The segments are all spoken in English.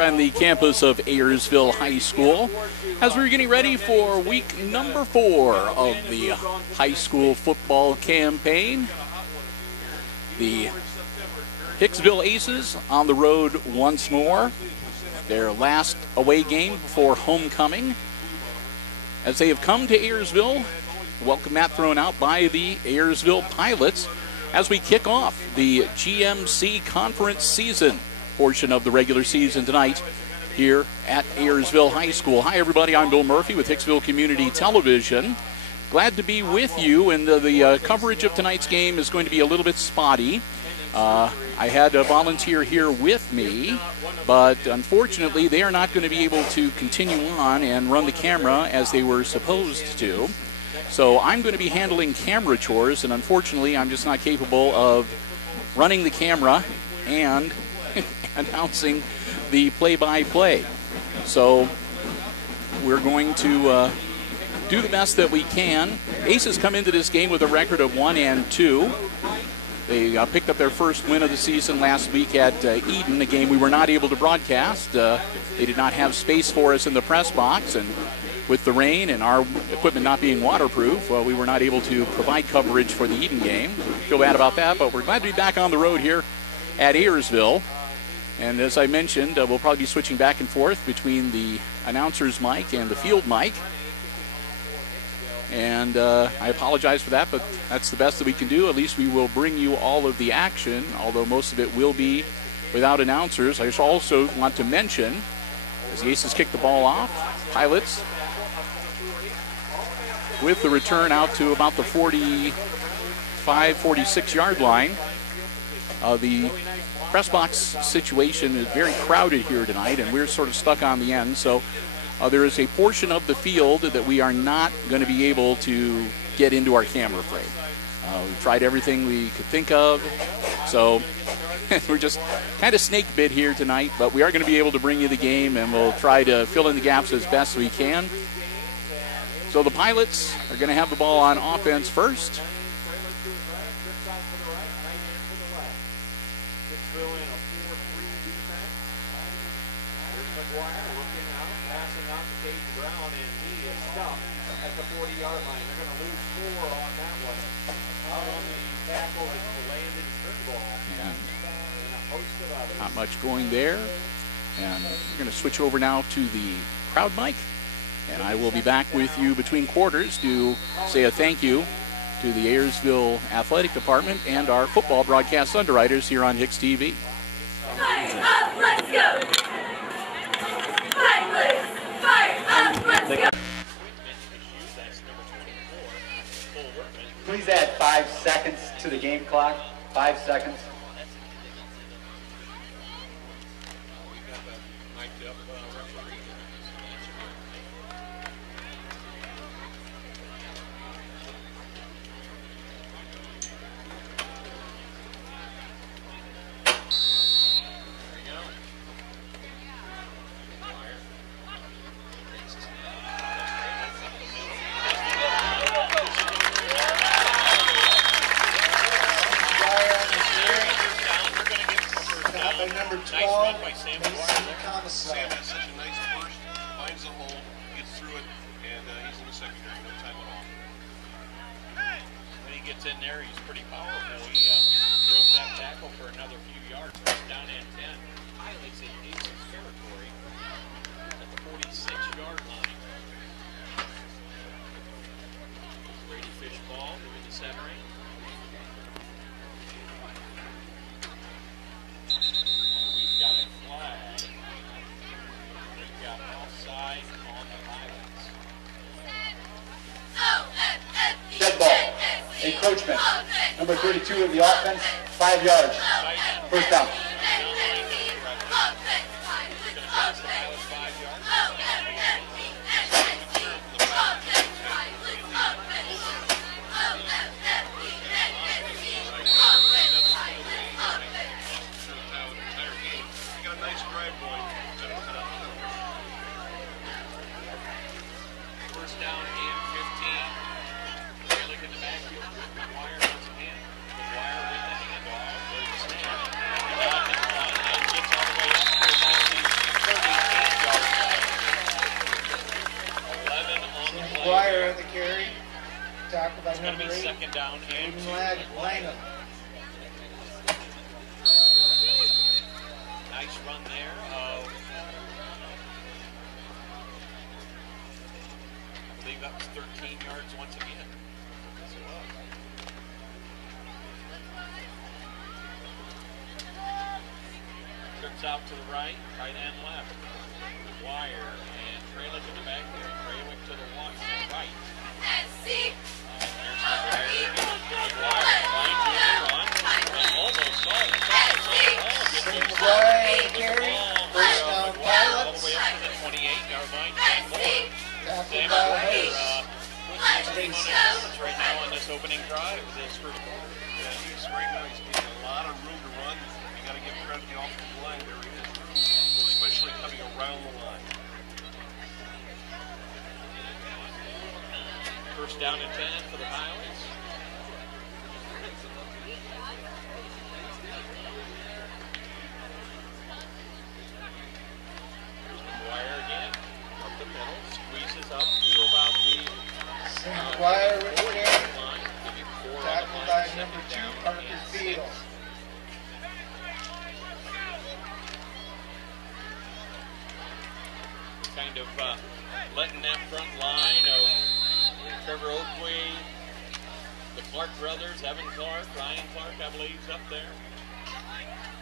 On the campus of Ayersville High School as we're getting ready for week number 4 of the high school football campaign. The Hicksville Aces on the road once more. Their last away game before homecoming as they have come to Ayersville. Welcome mat thrown out by the Ayersville Pilots as we kick off the GMC Conference season portion of the regular season tonight here at Ayersville High School. Hi, everybody. I'm Bill Murphy with Hicksville Community Television. Glad to be with you, and the coverage of tonight's game is going to be a little bit spotty. I had a volunteer here with me, but unfortunately they are not going to be able to continue on and run the camera as they were supposed to. So I'm going to be handling camera chores, and unfortunately I'm just not capable of running the camera and announcing the play-by-play. So we're going to do the best that we can. Aces come into this game with a record of 1-2. They picked up their first win of the season last week at Eden, a game we were not able to broadcast. They did not have space for us in the press box, and with the rain and our equipment not being waterproof, well, we were not able to provide coverage for the Eden game. Feel bad about that, but we're glad to be back on the road here at Ayersville. And as I mentioned, we'll probably be switching back and forth between the announcer's mic and the field mic. And I apologize for that, but that's the best that we can do. At least we will bring you all of the action, although most of it will be without announcers. I just also want to mention, as the Aces kick the ball off, Pilots with the return out to about the 45, 46-yard line. The press box situation is very crowded here tonight, and we're sort of stuck on the end. So there is a portion of the field that we are not going to be able to get into our camera frame. We've tried everything we could think of. So we're just kind of snake bit here tonight, but we are going to be able to bring you the game, and we'll try to fill in the gaps as best we can. So the Pilots are going to have the ball on offense first. Not much going there. And we're going to switch over now to the crowd mic. And I will be back with you between quarters to say a thank you to the Ayersville Athletic Department and our football broadcast underwriters here on HIX-TV. Fire up, let's go! Fire up, let's go! Please add 5 seconds to the game clock. 5 seconds. Fish encroachment. Number 32 of the offense, 5 yards. First down. Second down and Langham. Nice run there of, I believe that was 13 yards once again. Trips out to the right and left. Wire and Trailing in the back here. Trailing to the one to the right. Right now on this opening drive, this group. Yeah, he's right now. He's getting a lot of room to run. You got to give credit to the offensive line. There he is, especially coming around the line. First down and 10 for the Pilots. McGuire again, up the middle, squeezes up to about the McGuire with the carry. line. Maybe 4 on the Tackled line, by second number 2, down Parker and 6. Field. Kind of letting that front line of Trevor Oakway, the Clark brothers, Evan Clark, Ryan Clark, I believe, is up there.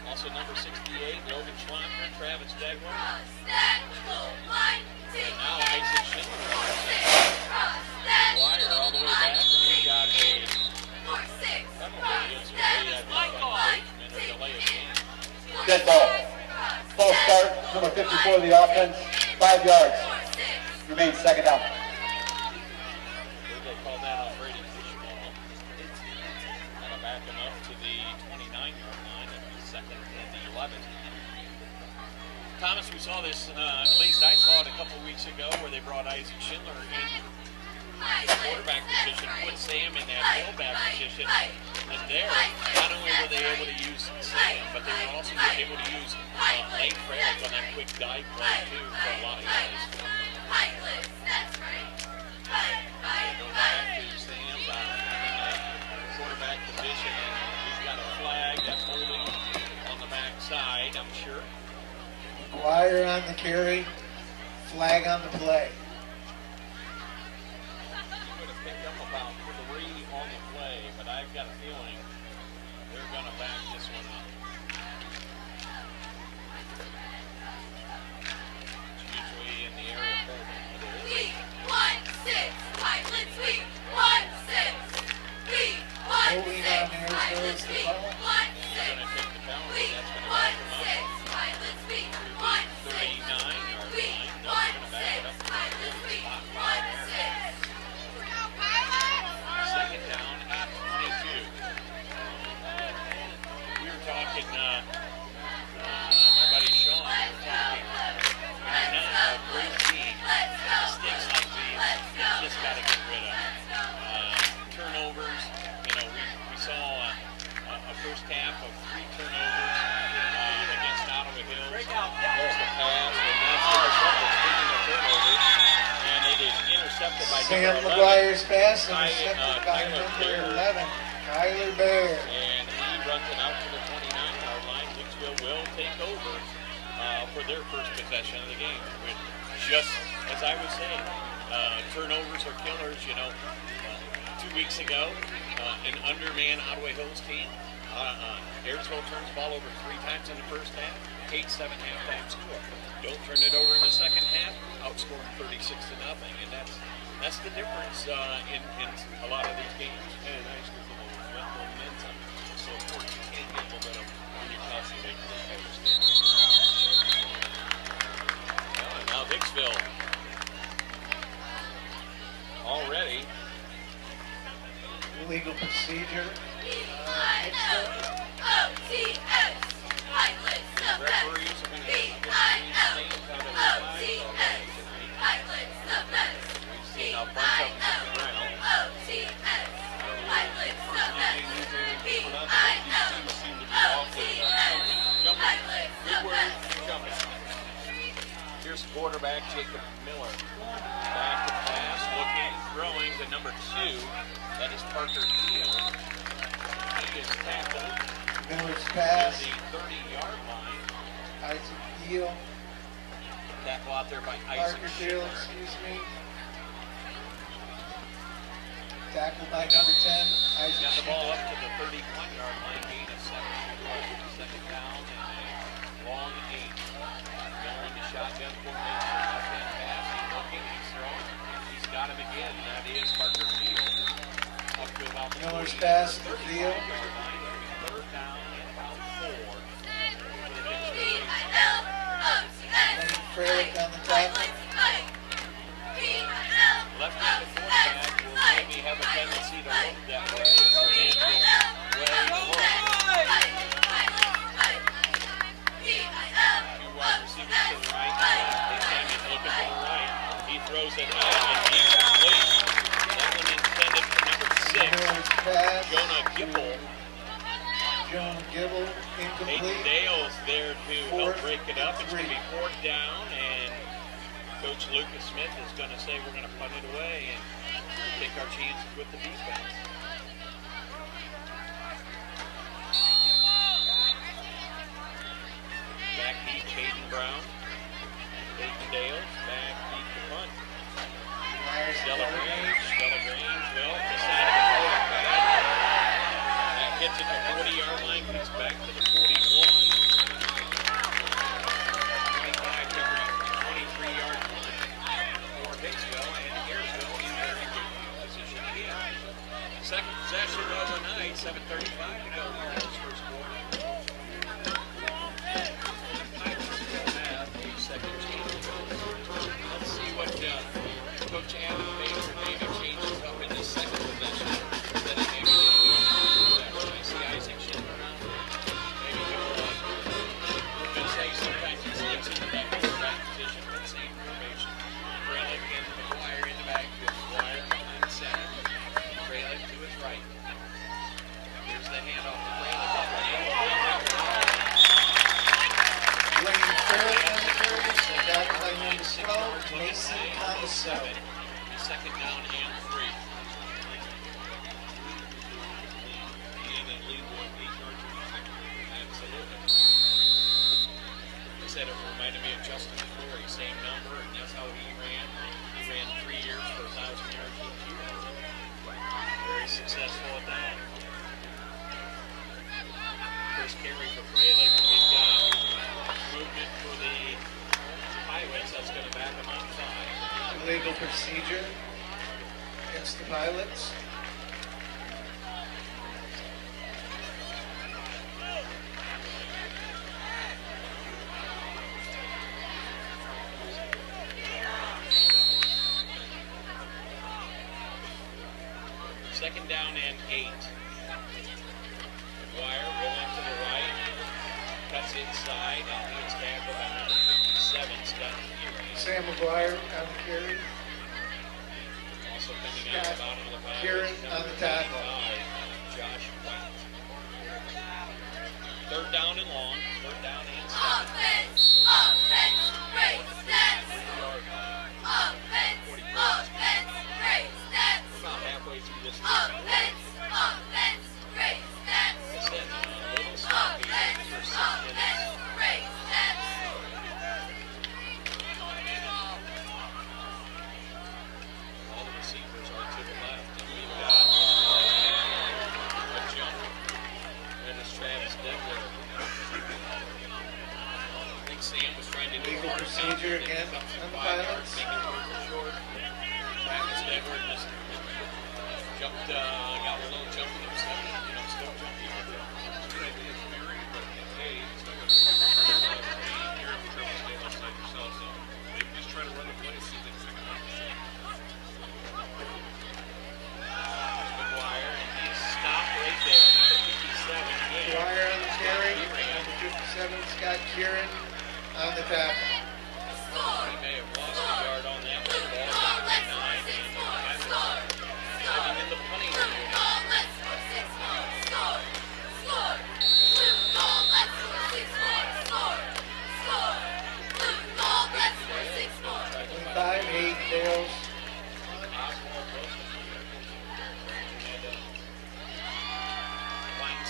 Also number 68, Logan Schwanker, Travis Degler. And now Isaac Schindler. Wire all the way back, and we got a penalty against the engagement or delay of game. Dead ball. False start. Number 54 of the offense, 5 yards. Remains second down. They call that on Brady Fishball. That'll back him up to the 29-yard line at the second and the 11th. Thomas, we saw this, at least I saw it a couple weeks ago, where they brought Isaac Schindler in the quarterback position, put Sam in that tailback position, and there, not only were they able to use Sam, but they were also able to use Lane Frederick on that quick dive play, too, for a lot of guys. Go back to Sam in the quarterback position, and he's got a flag that's holding on the back side, I'm sure. McGuire on the carry. Flag on the play. He would have picked up about 3 on the play, but I've got a feeling they're going to back this one up. It's usually in the area of holding. Week 1-6, Pilots week 1-6. Week 1-6, Holding on Ayersville is the call. They're going to take the penalty. That's going to back them up. 39-yard line. No, they're going to back it up to the 45 there. Second down at 22. We were talking, my buddy Sean, we were talking, when you're not a great team, mistakes like these, you just got to get rid of. Turnovers, you know, we saw a first half of 3 turnovers against Ottawa Hills. There's the pass, and that's intercepted, speaking of turnovers, and it is intercepted by Sam number 11. McGuire's pass intercepted by Tyler number Bear. 11, Tyler Bear. And he runs it out to the 29-yard line. Hicksville will take over for their first possession of the game. Just as I was saying, turnovers are killers. You know, 2 weeks ago, an undermanned Ottawa Hills team, Ayersville turns the ball over 3 times in the first half, 8-7 halftime score. don't turn it over in the second half, outscore them 36-0, and that's the difference in a lot of these games. And high school football, momentum is so important. You can't get momentum when you're tossing big things. Well, and now Hicksville already. Legal procedure. Referees are going to have to change things out of the line. We've seen a bunch of them hit the ground. These teams seem to be awfully jumping. Good word, jumping. Here's quarterback Jacob Miller. Back to pass, looking, throwing to number 2. That is Parker Field. He is tackled Miller's at pass. the 30-yard line. Isaac Deal. Tackle out there by Isaac Parker Deal, Schindler. excuse me. Tackled by number 10, Isaac Got the ball Schindler. up to the 31-yard line, gain of 7 yards. Second down and a long 8. Miller in the shotgun formation, left-hand pass. He's looking, he's throwing. He's got him again. That is Parker Field. Up to about the Miller's 40, pass to 35 Field. yard line. Third down and about 4. Lane Frelick on the tackle. Left-handed quarterback will maybe have a tendency to look that way as the man will way low. Two wide receivers to the right. This time he's looking to the right. He throws it high and incomplete. That one intended for number 6, Miller's pass. Jonah Gibble. Jonah Gibble, Hayden incomplete. Dale's there to help Fourth break it up. It's going to and be 4th down, and Coach Lucas Smith is going to say we're going to punt it away and take our chances with the defense. Back deep, Hayden Brown. Hayden Dale, back deep to punt. Stella Grange will decide to throw it back. That hits at the 40-yard line, gets back to the 41. 25 covering 23-yard punt for Hicksville, and Ayersville in very good position again. Second possession of the night, 7:35 to go here in this first quarter. Let's see what Coach Adam Baker maybe changes up in the second possession that he maybe didn't do in the first possession. I see Isaac Schindler now. Maybe we're going to say sometimes he sneaks into that quarterback position, but same formation. Frelick and McGuire in the backfield. McGuire behind the center. Frelick to his right. Here's the handoff to Frelick up the middle. Lane Frelick on the carry. Tackled by number 12, Mason Comiso. Second down and 3. And that lead one, 8 yards from the second. Absolutely. He said it reminded me of Justin Corey, same number, and that's how he ran. He ran 3 years for 1,000 yards each year. Very successful at that. First carry for Frelick, and we've got movement for the Pirates. That's going to back them on 5. Legal procedure against the Pilots. Second down and 8. McGuire rolling to the right, cuts inside, and he is tackled by number 57, Scott Fury. Sam McGuire on the carry. Also coming out the bottom of the pile. Kieran on the tackle. Josh White. Third down and long. Third down and 7. About halfway through this. A little sloppy in the first 6 minutes. All the receivers are to the left, and we've got a jump. That is Travis Deckler. I think Sam was trying to do Legal hard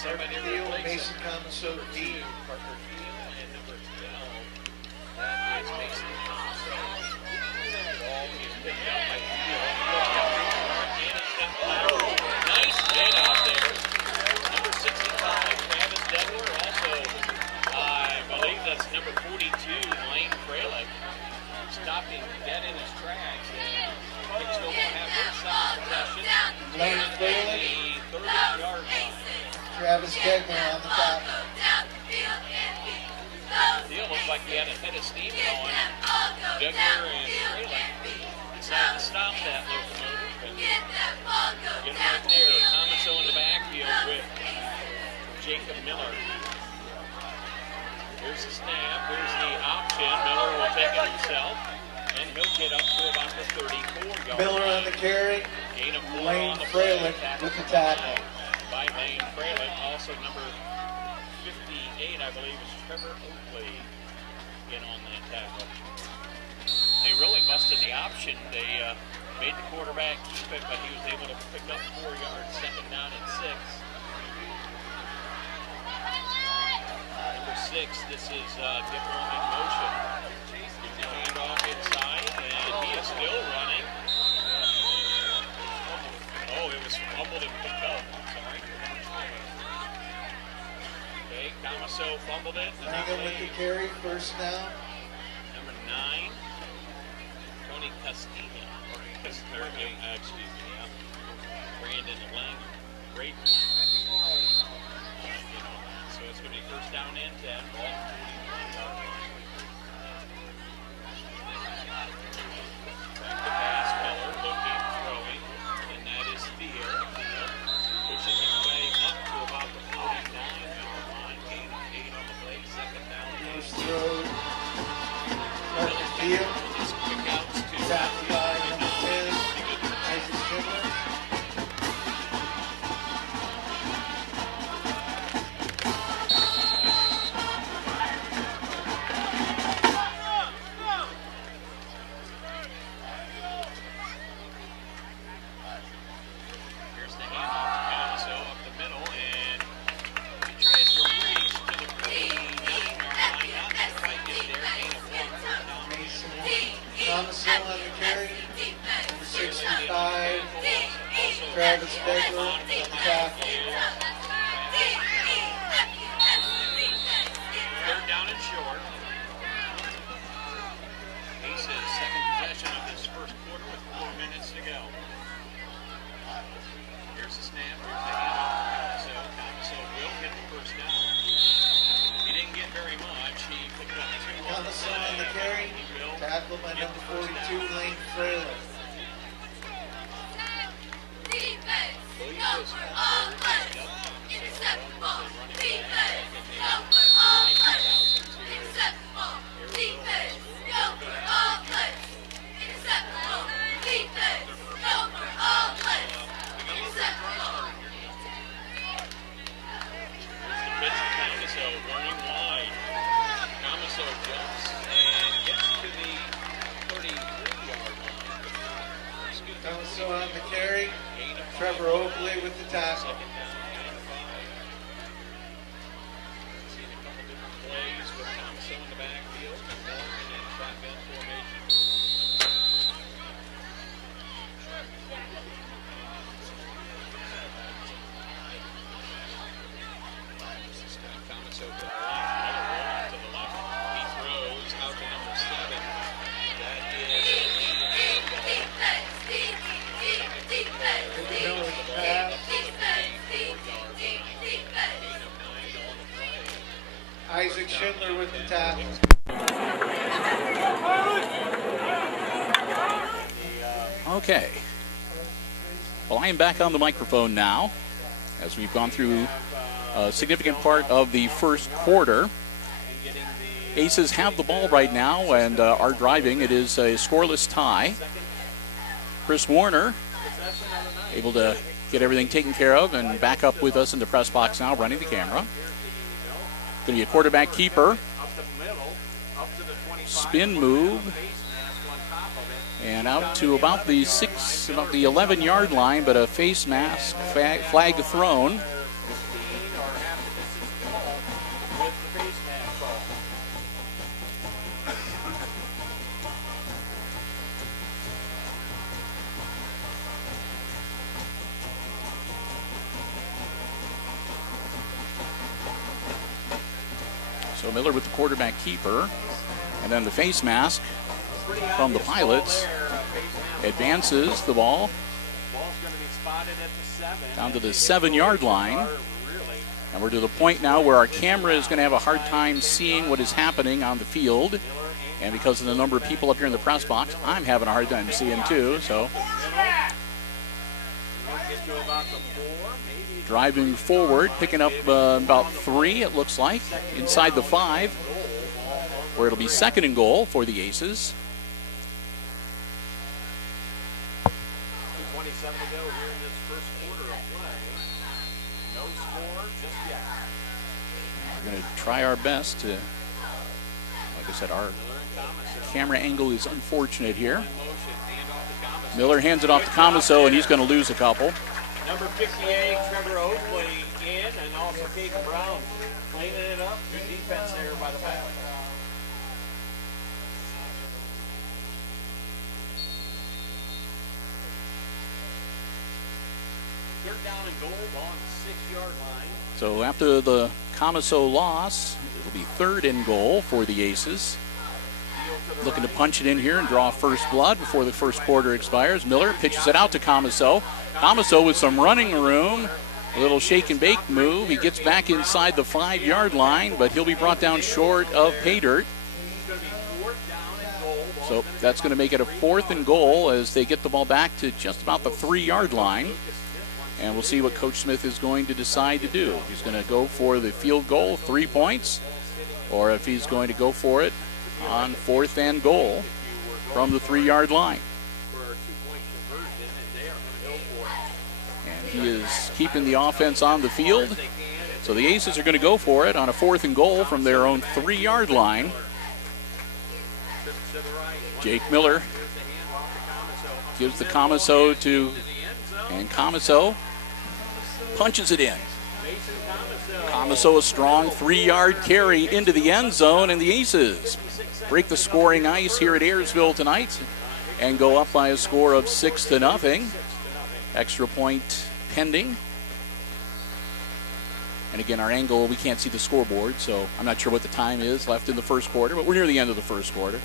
somebody to Field, replace Mason him. Comiso D. Parker Field, and number 12, that is Mason Comiso. Ball is picked up by Field. And it's got Flower. Nice hit out there. Number 65, Travis Degler. Also, I believe that's number 42, Lane Fralick, stopping dead in his tracks. And Hicksville will have their second possession. Lane And Fralick. the 30-yard line. Travis Degler on the top. Deal looked like he had a head of steam going. Degler and Fralick decided to stop that locomotive and get him right there. Thomaso in the backfield with Jacob Miller. Here's the snap. Here's the option. Miller will take it himself, and he'll get up to about the 34-yard Miller line. on the carry. Gain of 4 Lane on the play. Fralick with the tackle. By Lane Fralick. Also number 58, I believe, is Trevor Oakley in on that tackle. They really busted the option. They made the quarterback keep it, but he was able to pick up 4 yards, second down and 6. Number 6, this is Dipple in motion. The handoff inside, and he is still running. Oh, it was fumbled and picked up. I'm sorry. Okay, Comiso fumbled it. Langham with the carry, first down. Number 9, Tony Castillo. Excuse me, Brandon Langham. Great. So it's going to be first down and 10. Ball 41-yard line. Back to pass, Miller looking, throwing, and that is Theo. Pushing his way up to about the 49-yard line. Gain of 8 on the play, second down. First throw. Parker Field. Just quick outs to Tackled by number 10, Isaac Schindler. Here's the handoff to Comiso up the middle, and he tries to reach to the 49-yard line. Not quite get there. Gain of 1, first down. Mason Comiso on the carry. Number 65, Travis Degler on the tackle. Third down and short. Aces second possession of this first quarter with 4 minutes to go. Here's the snap. Here's the handoff to Comiso. Comiso will get the first down. He didn't get very much. He picked up 2 on the Comiso on the side. carry. He will Tackled by get number the first 42, down. Lane Fralick. Comiso running wide. Comiso jumps and gets to the 33-yard line. Comiso on the carry. Trevor Oakley with the tackle. Second down and 5. Seen a couple different plays with Comiso in the backfield and Morgan in shotgun formation. Comiso to the left, Miller rolling to the left. He throws out to number 7. That is Miller with the pass. Isaac Schindler with the tackle. Okay. Well, I am back on the microphone now as we've gone through a significant part of the first quarter. Aces have the ball right now and are driving. It is a scoreless tie. Chris Warner able to get everything taken care of and back up with us in the press box now, running the camera. Going to be a quarterback keeper. Spin move. And out to about the 11-yard line, but a face mask, flag thrown. So Miller with the quarterback keeper. And then the face mask from the Pilots advances the ball down to the 7-yard line. And we're to the point now where our camera is going to have a hard time seeing what is happening on the field. And because of the number of people up here in the press box, I'm having a hard time seeing too. So driving forward, picking up about 3, it looks like, inside the 5, where it'll be 2nd and goal for the Aces. 2:27 to go here in this first quarter of play. No score just yet. We're going to try our best to, like I said, our camera angle is unfortunate here. Miller hands it off to Comiso, and he's going to lose a couple. Number 58, Trevor Oakley in, and also Caden Brown cleaning it up. Good defense there by the back. Third down and goal, ball on the 6-yard line. So after the Comiso loss, it'll be 3rd and goal for the Aces. Looking to punch it in here and draw first blood before the first quarter expires. Miller pitches it out to Comiso. Comiso with some running room, a little shake and bake move. He gets back inside the 5-yard line, but he'll be brought down short of pay dirt. So that's going to make it a 4th and goal as they get the ball back to just about the 3-yard line. And we'll see what Coach Smith is going to decide to do. If he's going to go for the field goal, 3 points, or if he's going to go for it on 4th and goal from the 3-yard line. And he is keeping the offense on the field. So the Aces are going to go for it on a 4th and goal from their own 3-yard line. Jake Miller gives the Comiso to, and Comiso punches it in. Comiso a strong 3-yard carry into the end zone, and the Aces break the scoring ice here at Ayersville tonight and go up by a score of 6-0. Extra point pending. And again, our angle, we can't see the scoreboard, so I'm not sure what the time is left in the first quarter, but we're near the end of the first quarter.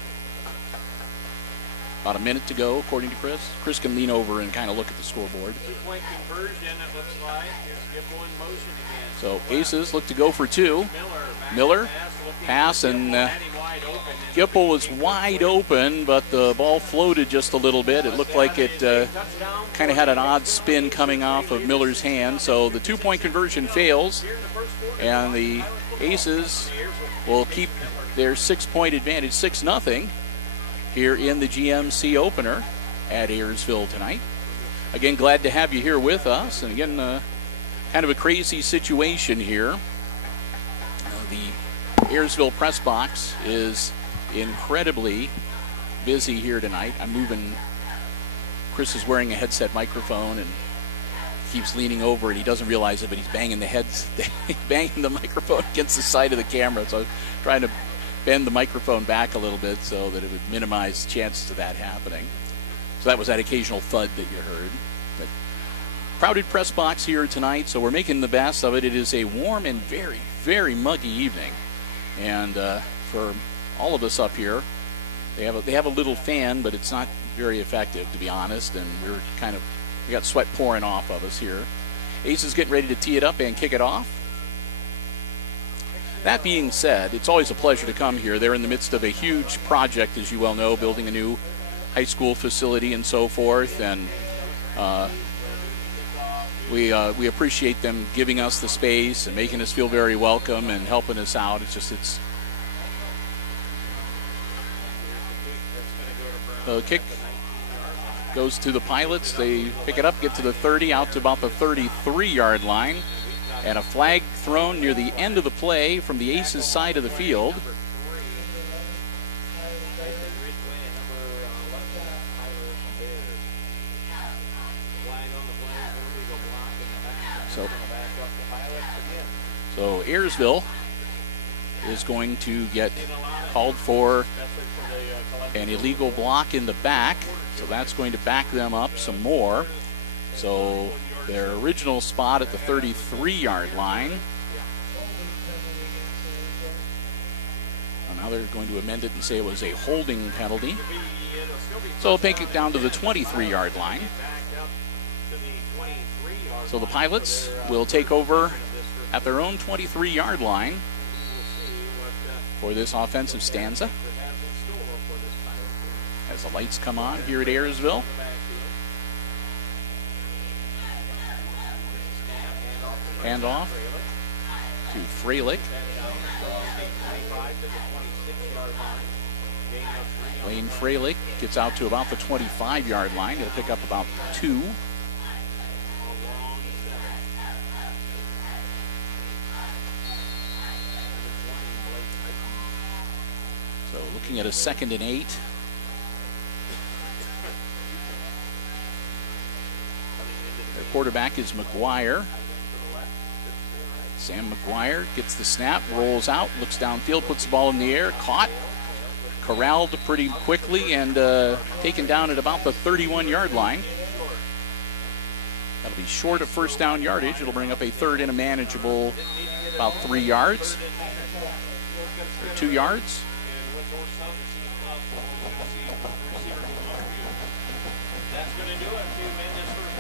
About a minute to go, according to Chris. Chris can lean over and kind of look at the scoreboard. 2-point conversion, it looks like. Here's Gipple in motion again. So Aces look to go for 2. Miller, pass, and Gipple was wide open, but the ball floated just a little bit. It looked like it kind of had an odd spin coming off of Miller's hand. So the 2-point conversion fails, and the Aces will keep their 6-point advantage, 6-0, here in the GMC opener at Ayersville tonight. Again, glad to have you here with us. And again, kind of a crazy situation here. The Ayersville press box is incredibly busy here tonight. I'm moving. Chris is wearing a headset microphone and keeps leaning over, and he doesn't realize it, but he's banging banging the microphone against the side of the camera. So I'm trying to bend the microphone back a little bit so that it would minimize chances of that happening. So that was that occasional thud that you heard. But crowded press box here tonight, so we're making the best of it. It is a warm and very, very muggy evening. And for all of us up here, they have a little fan, but it's not very effective, to be honest. And we got sweat pouring off of us here. Aces getting ready to tee it up and kick it off. That being said, it's always a pleasure to come here. They're in the midst of a huge project, as you well know, building a new high school facility and so forth. And we appreciate them giving us the space and making us feel very welcome and helping us out. It's the kick goes to the Pilots. They pick it up, get to the 30, out to about the 33-yard line. And a flag thrown near the end of the play from the Aces side of the field. So Ayersville is going to get called for an illegal block in the back. So that's going to back them up some more. So their original spot at the 33-yard line Now they're going to amend it and say it was a holding penalty. So they'll take it down to the 23-yard line. So the Pilots will take over at their own 23-yard line for this offensive stanza. As the lights come on here at Ayersville. Hand off to Freilich. Lane Freilich gets out to about the 25-yard line. He'll pick up about 2. So looking at a 2nd and 8. Their quarterback is McGuire. Sam McGuire gets the snap, rolls out, looks downfield, puts the ball in the air, caught, corralled pretty quickly, and taken down at about the 31-yard line. That'll be short of first down yardage. It'll bring up a 3rd and a manageable about 3 yards, or 2 yards.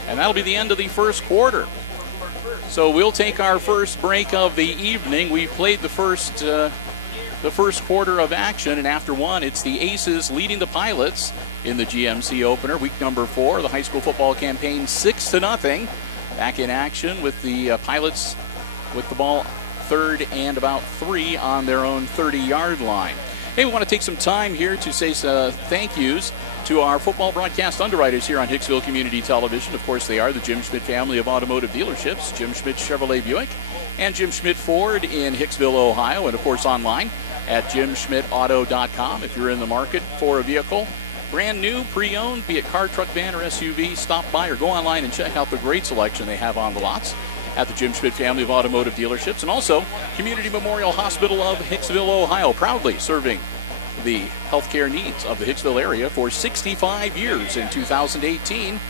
And that'll be the end of the first quarter. So we'll take our first break of the evening. We played the first quarter of action, and after one, it's the Aces leading the Pilots in the GMC opener, week number 4, the high school football campaign, 6-0. Back in action with the Pilots with the ball 3rd and about 3 on their own 30-yard line. Hey, we want to take some time here to say thank yous to our football broadcast underwriters here on Hicksville Community Television. Of course, they are the Jim Schmidt family of automotive dealerships, Jim Schmidt Chevrolet Buick and Jim Schmidt Ford in Hicksville, Ohio, and of course online at jimschmidtauto.com. If you're in the market for a vehicle, brand new, pre-owned, be it car, truck, van, or SUV, stop by or go online and check out the great selection they have on the lots at the Jim Schmidt family of automotive dealerships. And also, Community Memorial Hospital of Hicksville, Ohio, proudly serving the healthcare needs of the Hicksville area for 65 years in 2018. You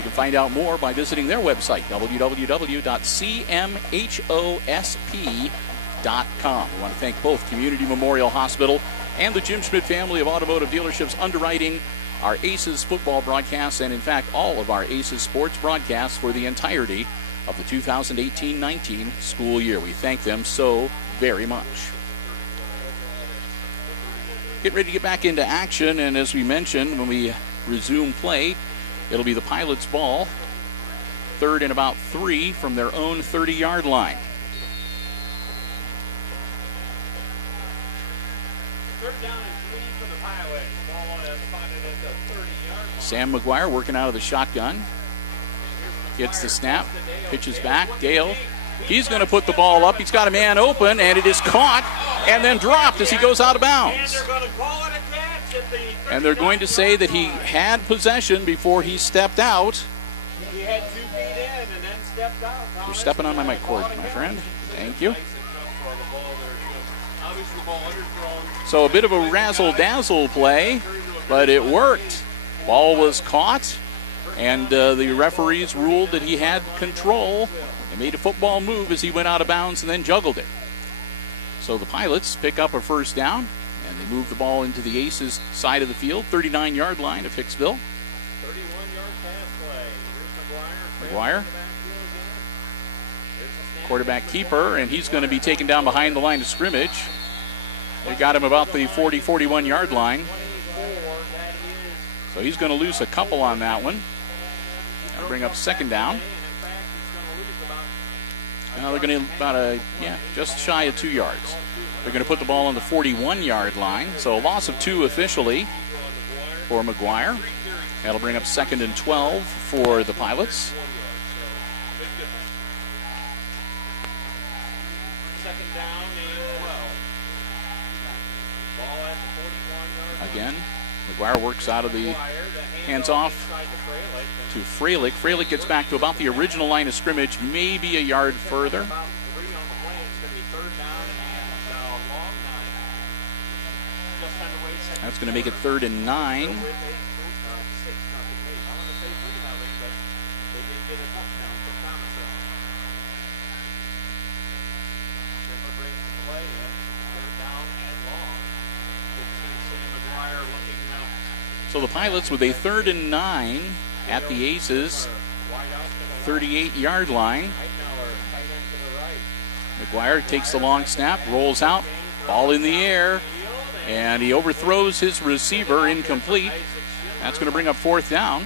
can find out more by visiting their website, www.cmhosp.com. We want to thank both Community Memorial Hospital and the Jim Schmidt family of automotive dealerships underwriting our Aces football broadcasts, and in fact all of our Aces sports broadcasts for the entirety of the 2018-19 school year. We thank them so very much. Get ready to get back into action, and as we mentioned, when we resume play, it'll be the Pilots' ball, 3rd and about 3 from their own 30-yard line. Sam McGuire working out of the shotgun. Gets the snap, pitches back. Gale, he's going to put the ball up. He's got a man open, and it is caught and then dropped as he goes out of bounds. And they're going to say that he had possession before he stepped out. He had 2 feet in and then stepped out. You're stepping on my mic cord, my friend. Thank you. So a bit of a razzle-dazzle play, but it worked. Ball was caught, and the referees ruled that he had control and made a football move as he went out of bounds and then juggled it. So the Pilots pick up a first down, and they move the ball into the Aces side of the field, 39-yard line of Hicksville. 31-yard pass play. Here's McGuire, quarterback keeper, and he's going to be taken down behind the line of scrimmage. They got him about the 40, 41-yard line. So he's going to lose a couple on that one. That'll bring up 2nd down. Now they're going to just shy of 2 yards. They're going to put the ball on the 41-yard line. So a loss of 2 officially for McGuire. That'll bring up 2nd and 12 for the Pilots. Again, McGuire works out of the hands off to Freilich. Freilich gets back to about the original line of scrimmage, maybe a yard further. That's going to make it 3rd and 9. So the Pilots with a 3rd and 9 at the Aces 38-yard line. McGuire takes the long snap, rolls out, ball in the air, and he overthrows his receiver, incomplete. That's going to bring up 4th down.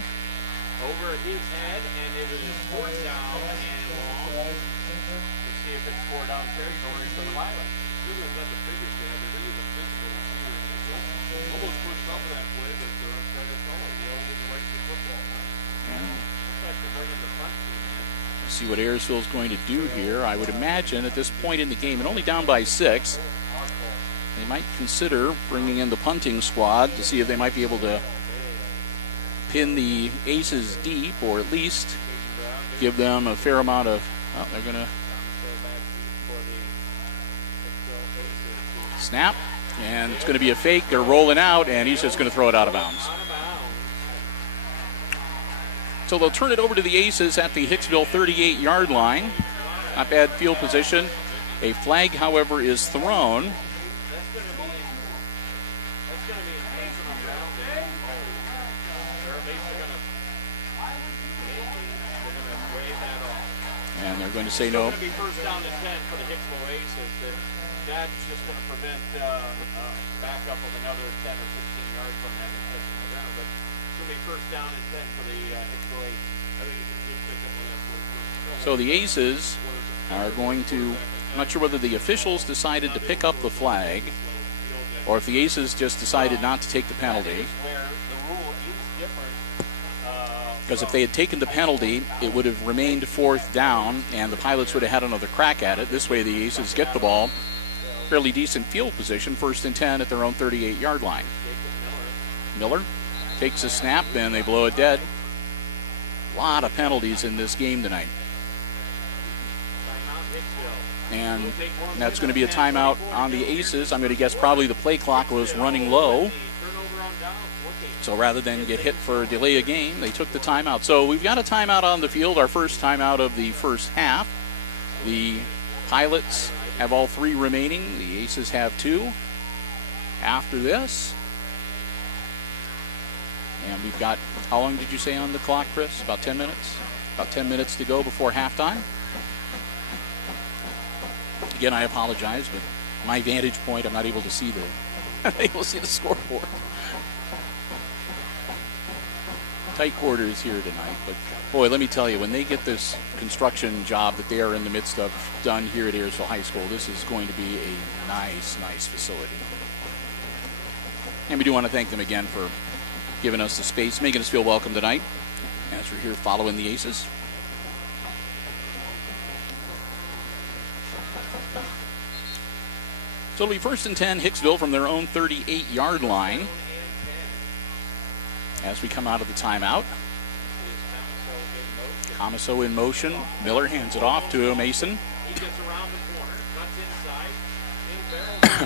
Over his head, and it was 4th down and long. Let's see if it's 4 down territory for the Pilots. Almost pushed up that way, but they're upside down. They only get the right to football. Let's see what Ayersville's going to do here. I would imagine at this point in the game, and only down by 6, they might consider bringing in the punting squad to see if they might be able to pin the Aces deep, or at least give them a fair amount of, well, they're going to snap, and it's going to be a fake. They're rolling out, and he's just going to throw it out of bounds. So they'll turn it over to the Aces at the Hicksville 38-yard line. Not bad field position. A flag, however, is thrown. And they're going to say no. It's going to be 1st down and 10 for the Hicksville Aces. That's just going to prevent backup of another 10 or 15 yards from that touching the ground. But it's going to be 1st down and 10 for the Hicksville Aces. So the Aces are going to, I'm not sure whether the officials decided to pick up the flag or if the Aces just decided not to take the penalty. Because if they had taken the penalty, it would have remained 4th down, and the Pilots would have had another crack at it. This way, the Aces get the ball. Fairly decent field position, 1st and 10 at their own 38-yard line. Miller takes a snap, and they blow it dead. A lot of penalties in this game tonight. And that's going to be a timeout on the Aces. I'm going to guess probably the play clock was running low. So rather than get hit for a delay of game, they took the timeout. So we've got a timeout on the field, our first timeout of the first half. The Pilots have all 3 remaining. The Aces have 2 after this. And we've got, how long did you say on the clock, Chris? About 10 minutes? About 10 minutes to go before halftime. Again, I apologize, but my vantage point, I'm not able to see the scoreboard. Tight quarters here tonight, but boy, let me tell you, when they get this construction job that they are in the midst of done here at Ayersville High School, this is going to be a nice facility. And we do want to thank them again for giving us the space, making us feel welcome tonight as we're here following the Aces. So it'll be 1st and 10, Hicksville from their own 38-yard line. As we come out of the timeout, Comiso in motion. Miller hands it off to Mason.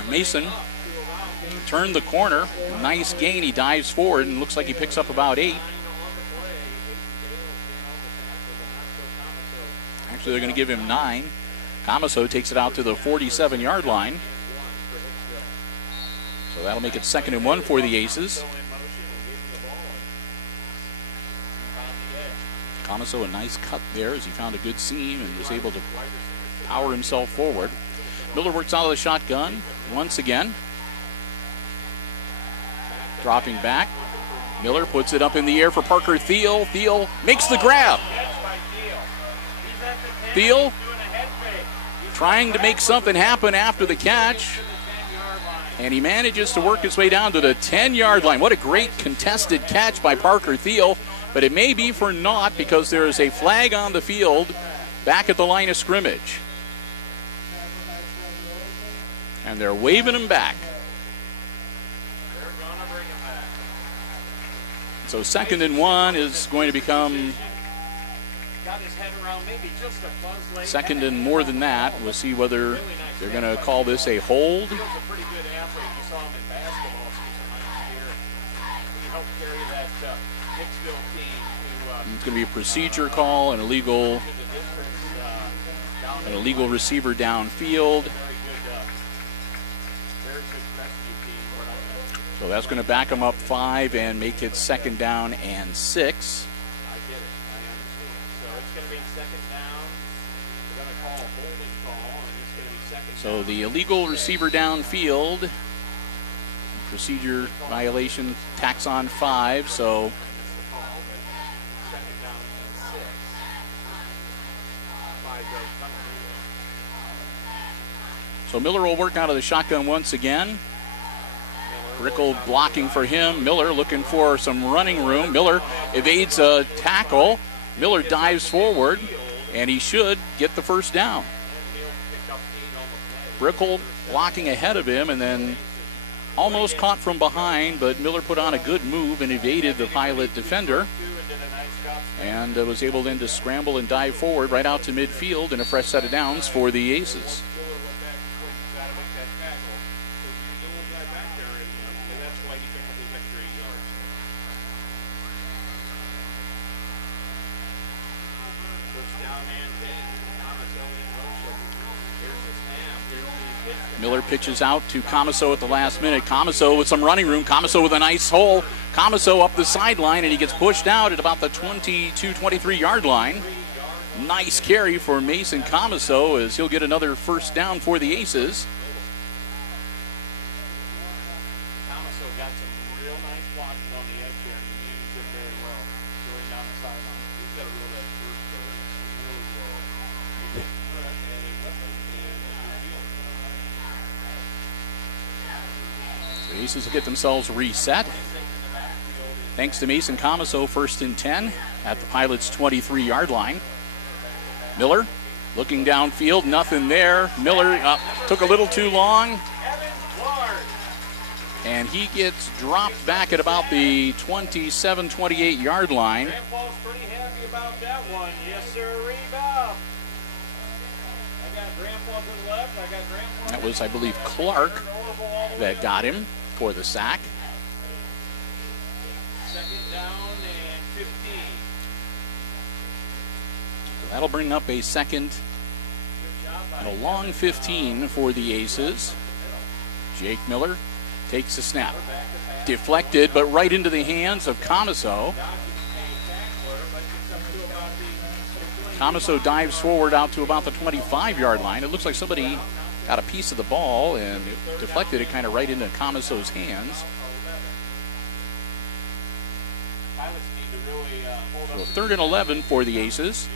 Mason turned the corner. Nice gain. He dives forward and looks like he picks up about 8. Actually, they're going to give him 9. Comiso takes it out to the 47-yard line. So that'll make it 2nd and 1 for the Aces. Comiso, a nice cut there as he found a good seam and was able to power himself forward. Miller works out of the shotgun once again. Dropping back. Miller puts it up in the air for Parker Thiel. Thiel makes the grab. Thiel trying to make something happen after the catch. And he manages to work his way down to the 10-yard line. What a great contested catch by Parker Thiel. But it may be for naught because there is a flag on the field back at the line of scrimmage. And they're waving him back. So 2nd and 1 is going to become 2nd and more than that. We'll see whether they're going to call this a hold. It's going to be a procedure call, an illegal receiver downfield. So that's going to back them up 5 and make it 2nd down and 6. I get it. I understand. So it's going to be 2nd down. We're going to call a holding call, and it's going to be 2nd So down. the illegal receiver downfield. Procedure violation, tax on 5. So Miller will work out of the shotgun once again. Brickle blocking for him. Miller looking for some running room. Miller evades a tackle. Miller dives forward, and he should get the 1st down. Brickle blocking ahead of him, and then almost caught from behind, but Miller put on a good move and evaded the Pilot defender, and was able then to scramble and dive forward right out to midfield, and a fresh set of downs for the Aces. Miller pitches out to Comiso at the last minute. Comiso with some running room. Comiso with a nice hole. Comiso up the sideline, and he gets pushed out at about the 22-23-yard line. Nice carry for Mason Comiso as he'll get another 1st down for the Aces. Comiso got some real nice blocking on the edge there, and he used it very well going down the sideline. He's got a real good first there. He really will. The Aces will get themselves reset. Thanks to Mason Comiso, 1st and 10 at the Pilots' 23-yard line. Miller looking downfield, nothing there. Miller took a little too long, and he gets dropped back at about the 27-28-yard line. Grandpa's pretty happy about that one. Yes, sir, Bob. I got Grandpa to the left. I got Grandpa. That was, I believe, Clark that got him for the sack. 2nd down and 15. So that'll bring up a 2nd and a long 15 for the Aces. Jake Miller takes a snap. Deflected, but right into the hands of Comiso. Comiso dives forward out to about the 25-yard line. It looks like somebody got a piece of the ball and deflected it kind of right into Comiso's hands. So 3rd and 11 for the Aces.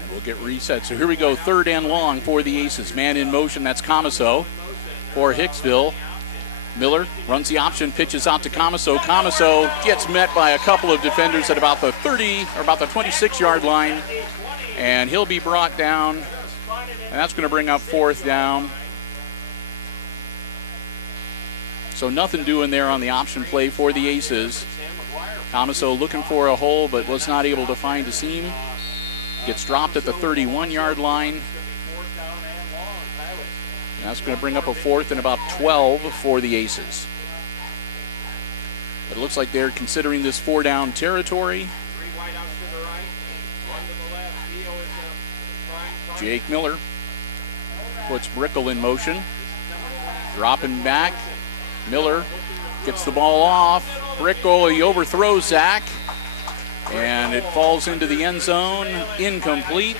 And we'll get reset. So here we go, 3rd and long for the Aces. Man in motion, that's Comiso for Hicksville. Miller runs the option, pitches out to Comiso. Comiso gets met by a couple of defenders at about the 30 or about the 26-yard line, and he'll be brought down, and that's going to bring up 4th down. So nothing doing there on the option play for the Aces. Comiso looking for a hole, but was not able to find a seam. Gets dropped at the 31-yard line. That's going to bring up a 4th and about 12 for the Aces. But it looks like they're considering this 4-down territory. Jake Miller puts Brickle in motion. Dropping back. Miller gets the ball off. Brickle, he overthrows Zach. And it falls into the end zone. Incomplete.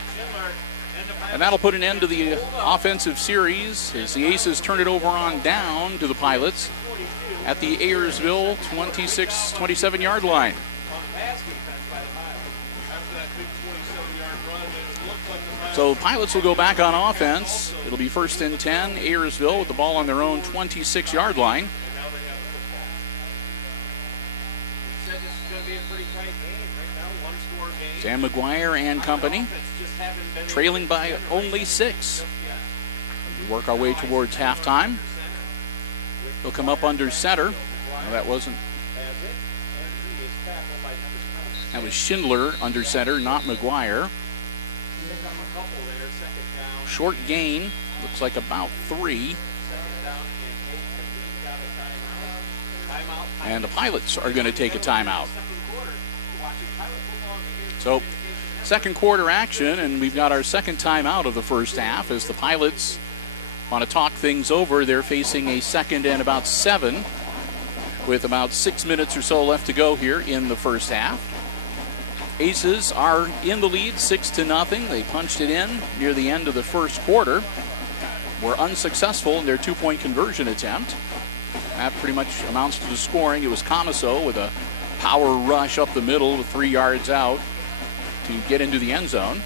And that'll put an end to the offensive series as the Aces turn it over on down to the Pilots at the Ayersville 27-yard line. So the Pilots will go back on offense. It'll be 1st and 10, Ayersville with the ball on their own 26-yard line. Sam McGuire and company trailing by only 6. We work our way towards halftime. He'll come up under center. No, that was Schindler under center, not McGuire. Short gain, looks like about 3. And the Pilots are going to take a timeout. So second quarter action, and we've got our second timeout of the first half as the Pilots want to talk things over. They're facing a second and about 7 with about 6 minutes or so left to go here in the first half. Aces are in the lead 6-0. They punched it in near the end of the first quarter. Were unsuccessful in their 2-point conversion attempt. That pretty much amounts to the scoring. It was Comiso with a power rush up the middle with 3 yards out to get into the end zone.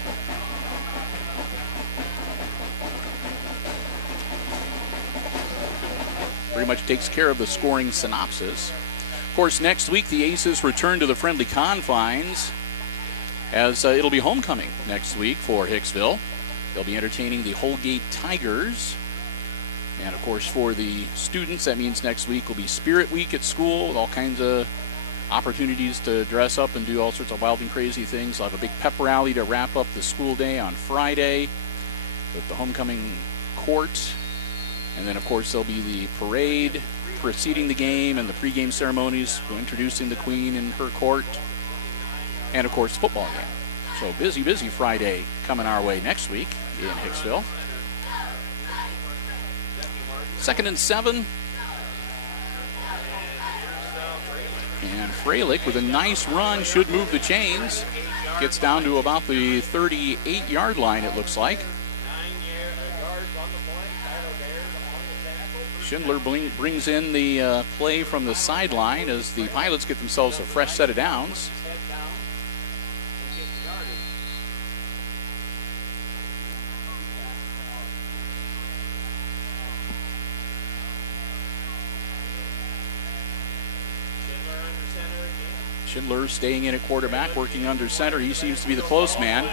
Pretty much takes care of the scoring synopsis. Of course, next week the Aces return to the friendly confines as it'll be homecoming next week for Hicksville. They'll be entertaining the Holgate Tigers. And, of course, for the students, that means next week will be Spirit Week at school with all kinds of opportunities to dress up and do all sorts of wild and crazy things. They'll have a big pep rally to wrap up the school day on Friday with the homecoming court. And then, of course, there'll be the parade preceding the game and the pregame ceremonies introducing the Queen in her court. And, of course, football game. So busy, busy Friday coming our way next week in Hicksville. 2nd and 7. And Freilich with a nice run should move the chains. Gets down to about the 38-yard line, it looks like. Schindler brings in the play from the sideline as the Pilots get themselves a fresh set of downs. Schindler staying in at quarterback, working under center. He seems to be the close man.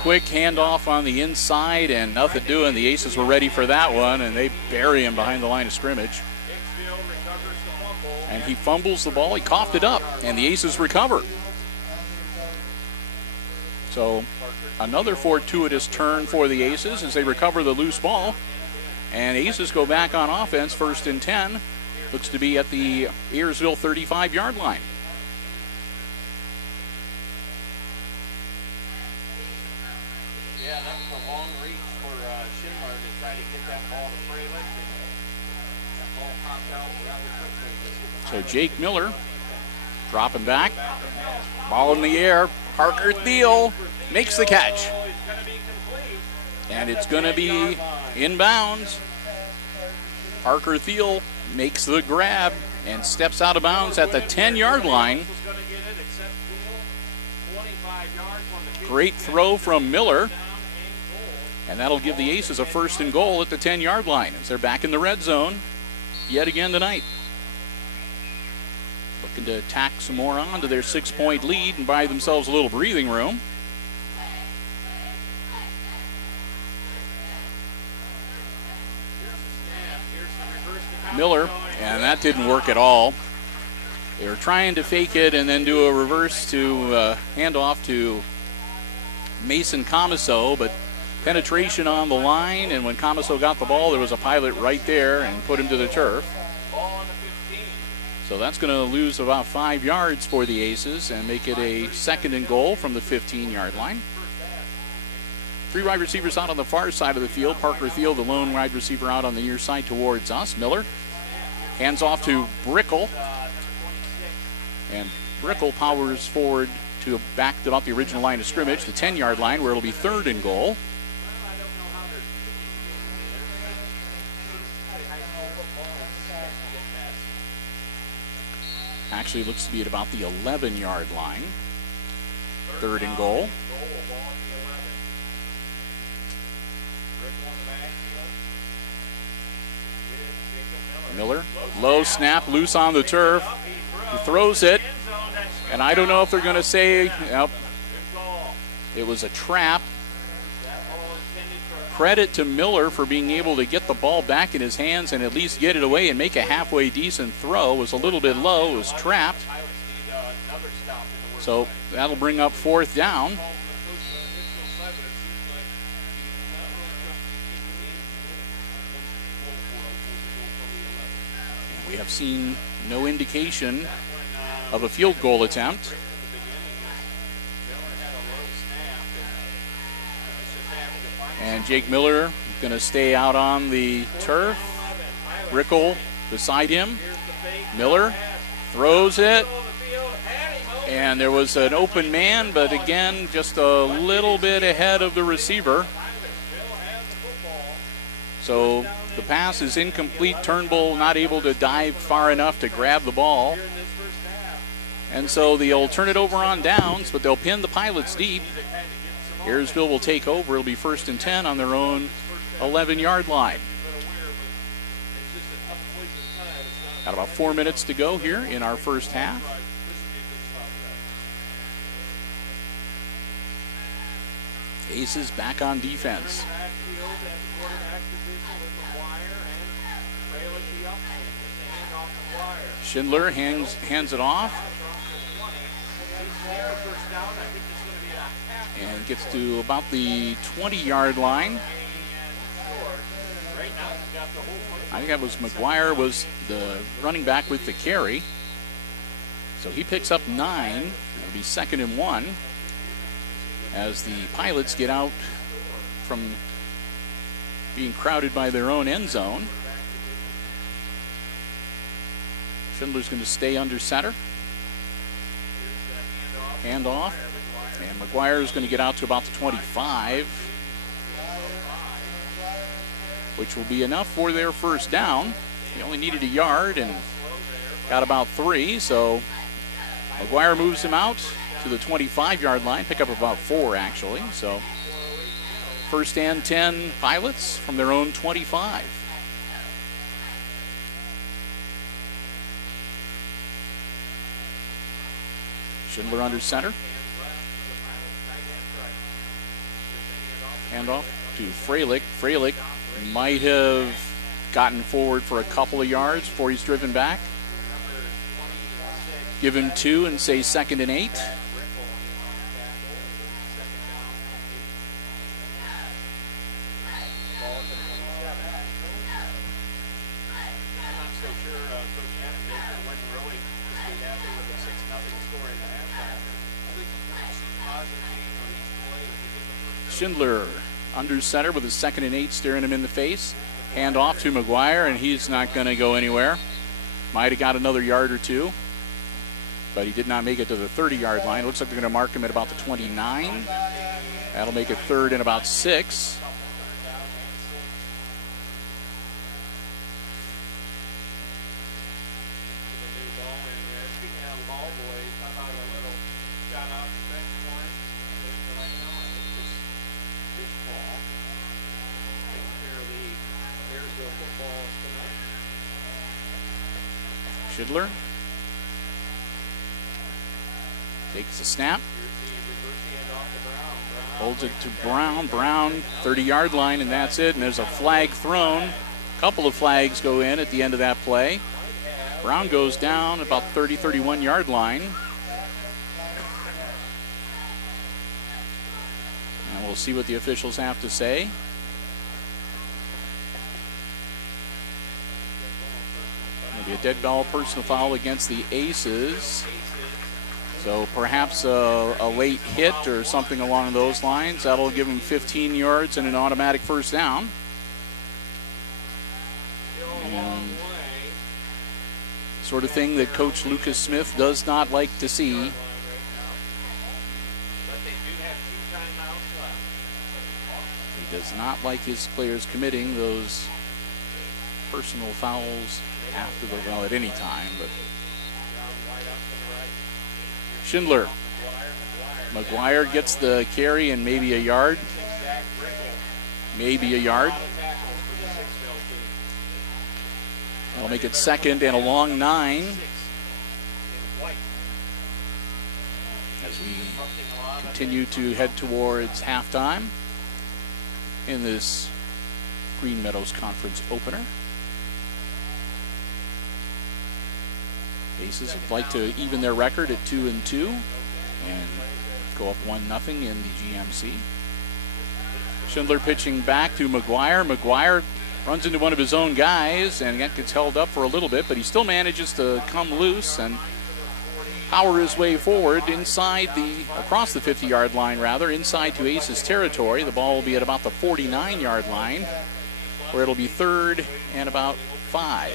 Quick handoff on the inside and nothing doing. The Aces were ready for that one, and they bury him behind the line of scrimmage. And he fumbles the ball. He coughed it up, and the Aces recover. So another fortuitous turn for the Aces as they recover the loose ball. And Aces go back on offense, 1st and 10. Looks to be at the Ayersville 35-yard line. Yeah, that was a long reach for Schindler to try to get that ball to Freilich, and that ball popped out rather quickly. So Jake Miller dropping back. Ball in the air. Parker Thiel makes the catch. And it's going to be inbounds. Parker Thiel makes the grab and steps out of bounds at the 10-yard line. Great throw from Miller. And that'll give the Aces a 1st and goal at the 10-yard line as they're back in the red zone yet again tonight. Looking to tack some more on to their 6-point lead and buy themselves a little breathing room. Miller, and that didn't work at all. They were trying to fake it and then do a reverse to hand off to Mason Comiso, but penetration on the line, and when Comiso got the ball, there was a Pilot right there and put him to the turf. So that's going to lose about 5 yards for the Aces and make it a 2nd and goal from the 15-yard line. 3 wide receivers out on the far side of the field. Parker Thiel, the lone wide receiver, out on the near side towards us. Miller hands off to Brickle, and Brickle powers forward to back about the original line of scrimmage, the 10-yard line, where it'll be 3rd and goal. Actually looks to be at about the 11-yard line. 3rd and goal. Miller, low snap, loose on the turf. He throws it, and I don't know if they're going to say, nope, it was a trap. Credit to Miller for being able to get the ball back in his hands and at least get it away and make a halfway decent throw. It was a little bit low, it was trapped. So that'll bring up 4th down. We have seen no indication of a field goal attempt. And Jake Miller going to stay out on the turf. Rickle beside him. Miller throws it. And there was an open man, but again, just a little bit ahead of the receiver. So the pass is incomplete. Turnbull not able to dive far enough to grab the ball. And so they'll turn it over on downs, but they'll pin the Pilots deep. Ayersville will take over. It'll be 1st and 10 on their own 11-yard line. Got about 4 minutes to go here in our first half. Aces back on defense. Schindler hands it off. And gets to about the 20-yard line. I think that was McGuire was the running back with the carry. So he picks up 9. It'll be 2nd and 1 as the Pilots get out from being crowded by their own end zone. Schindler's going to stay under center. Hand off. And McGuire is going to get out to about the 25, which will be enough for their first down. He only needed a yard and got about 3, so McGuire moves him out to the 25-yard line, pick up about 4 actually. So 1st and 10 Pilots from their own 25. Schindler under center. Handoff to Freilich. Freilich might have gotten forward for a couple of yards before he's driven back. Give him 2 and say 2nd and 8. Schindler under center with his 2nd and 8 staring him in the face. Hand off to McGuire, and he's not going to go anywhere. Might have got another yard or 2, but he did not make it to the 30-yard line. Looks like they're going to mark him at about the 29. That'll make it 3rd and about 6. Schindler takes a snap, holds it to Brown. Brown, 30-yard line, and that's it. And there's a flag thrown. A couple of flags go in at the end of that play. Brown goes down about 30, 31-yard line. And we'll see what the officials have to say. Maybe a dead ball, personal foul against the Aces. So perhaps a late hit or something along those lines. That'll give them 15 yards and an automatic first down. And sort of thing that Coach Lucas Smith does not like to see. He does not like his players committing those personal fouls after the ball at any time, but Schindler. McGuire gets the carry and maybe a yard. Maybe a yard. That'll make it 2nd and a long 9. As we continue to head towards halftime in this Green Meadows Conference opener. Aces would like to even their record at 2-2 and go up 1-0 in the GMC. Schindler pitching back to McGuire. McGuire runs into one of his own guys and gets held up for a little bit, but he still manages to come loose and power his way forward across the 50-yard line, inside to Aces territory. The ball will be at about the 49-yard line, where it'll be 3rd and about 5.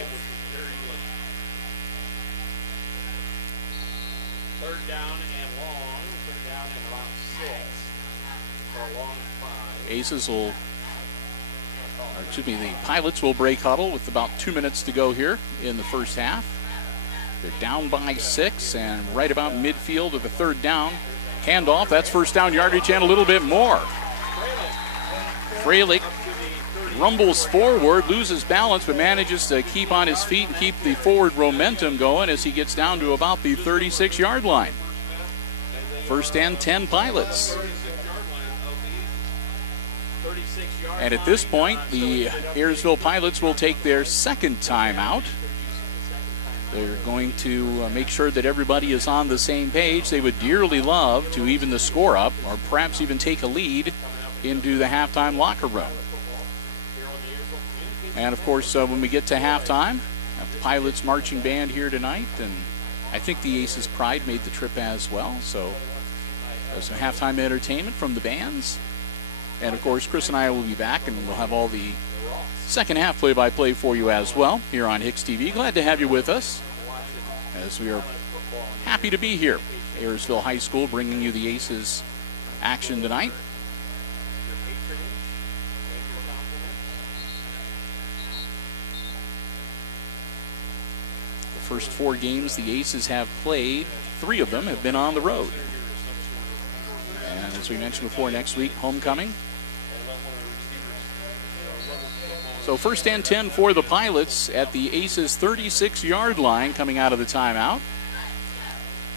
Third down and long. Third down and about 6 for a long 5. Aces the Pilots will break huddle with about 2 minutes to go here in the first half. They're down by 6 and right about midfield of the 3rd down. Handoff, that's first down yardage and a little bit more. Freilich rumbles forward, loses balance, but manages to keep on his feet and keep the forward momentum going as he gets down to about the 36-yard line. First and 10 Pilots. And at this point, the Ayersville Pilots will take their second timeout. They're going to make sure that everybody is on the same page. They would dearly love to even the score up or perhaps even take a lead into the halftime locker room. And, of course, when we get to halftime, the Pilots marching band here tonight, and I think the Aces Pride made the trip as well. So there's some halftime entertainment from the bands. And, of course, Chris and I will be back, and we'll have all the second half play-by-play for you as well here on HIX-TV. Glad to have you with us as we are happy to be here. Ayersville High School bringing you the Aces action tonight. The first 4 games the Aces have played, 3 of them have been on the road. And as we mentioned before, next week, homecoming. So first and 10 for the Pilots at the Aces 36-yard line coming out of the timeout.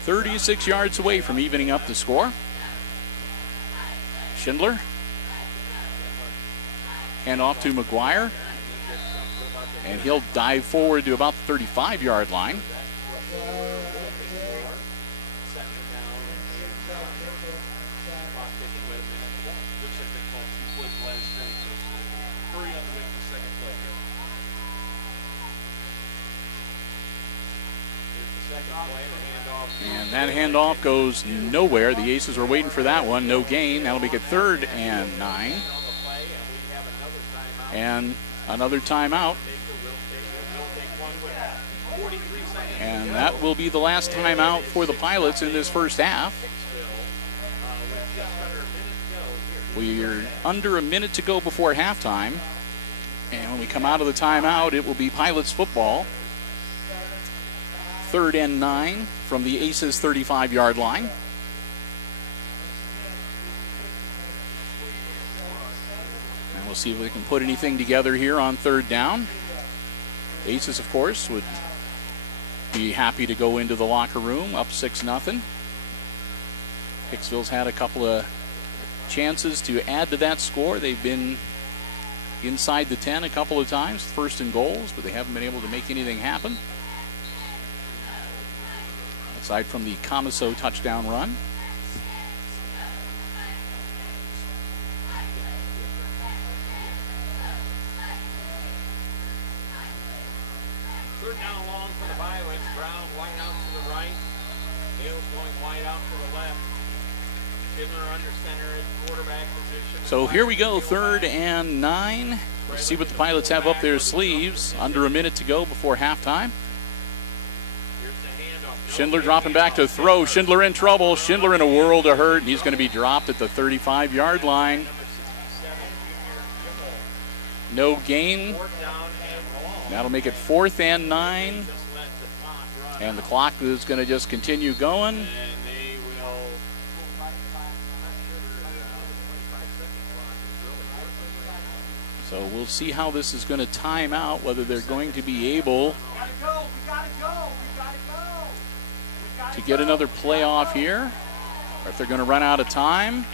36 yards away from evening up the score. Schindler. Hand off to McGuire. And he'll dive forward to about the 35-yard line. And that handoff goes nowhere. The Aces were waiting for that one. No gain. That'll make it 3rd and 9. And another timeout. And that will be the last timeout for the Pilots in this first half. We're under a minute to go before halftime. And when we come out of the timeout, it will be Pilots football. 3rd and 9 from the Aces 35-yard line. And we'll see if we can put anything together here on 3rd down. Aces, of course, would be happy to go into the locker room up 6-0. Hicksville's had a couple of chances to add to that score. They've been inside the 10 a couple of times, 1st and goals, but they haven't been able to make anything happen. Aside from the Comiso touchdown run. Third down long for the Pilots. Brown wide out to the right. Hales going wide out to the left. Schindler under center at quarterback position. So here we go, 3rd and 9. Let's see what the Pilots have up their sleeves. Under a minute to go before halftime. Schindler dropping back to throw. Schindler in trouble. Schindler in a world of hurt. He's going to be dropped at the 35-yard line. No gain. That'll make it 4th and 9. And the clock is going to just continue going. So we'll see how this is going to time out, whether they're going to be able to get another play off here, or if they're going to run out of time.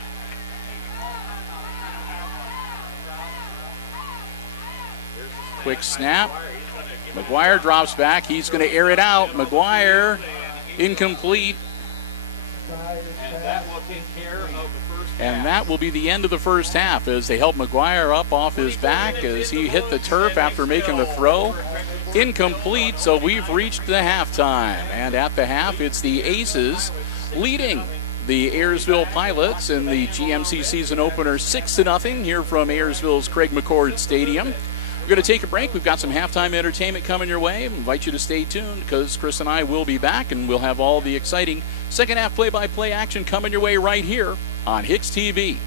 Quick snap. McGuire drops back. He's going to air it out. McGuire, incomplete. And that will be the end of the first half as they help McGuire up off his back as he hit the turf after making the throw. incomplete, so we've reached the halftime. And at the half, it's the Aces leading the Ayersville Pilots in the GMC season opener 6-0 here from Ayersville's Craig McCord Stadium. We're going to take a break. We've got some halftime entertainment coming your way. I invite you to stay tuned because Chris and I will be back, and we'll have all the exciting second half play-by-play action coming your way right here on HIX-TV.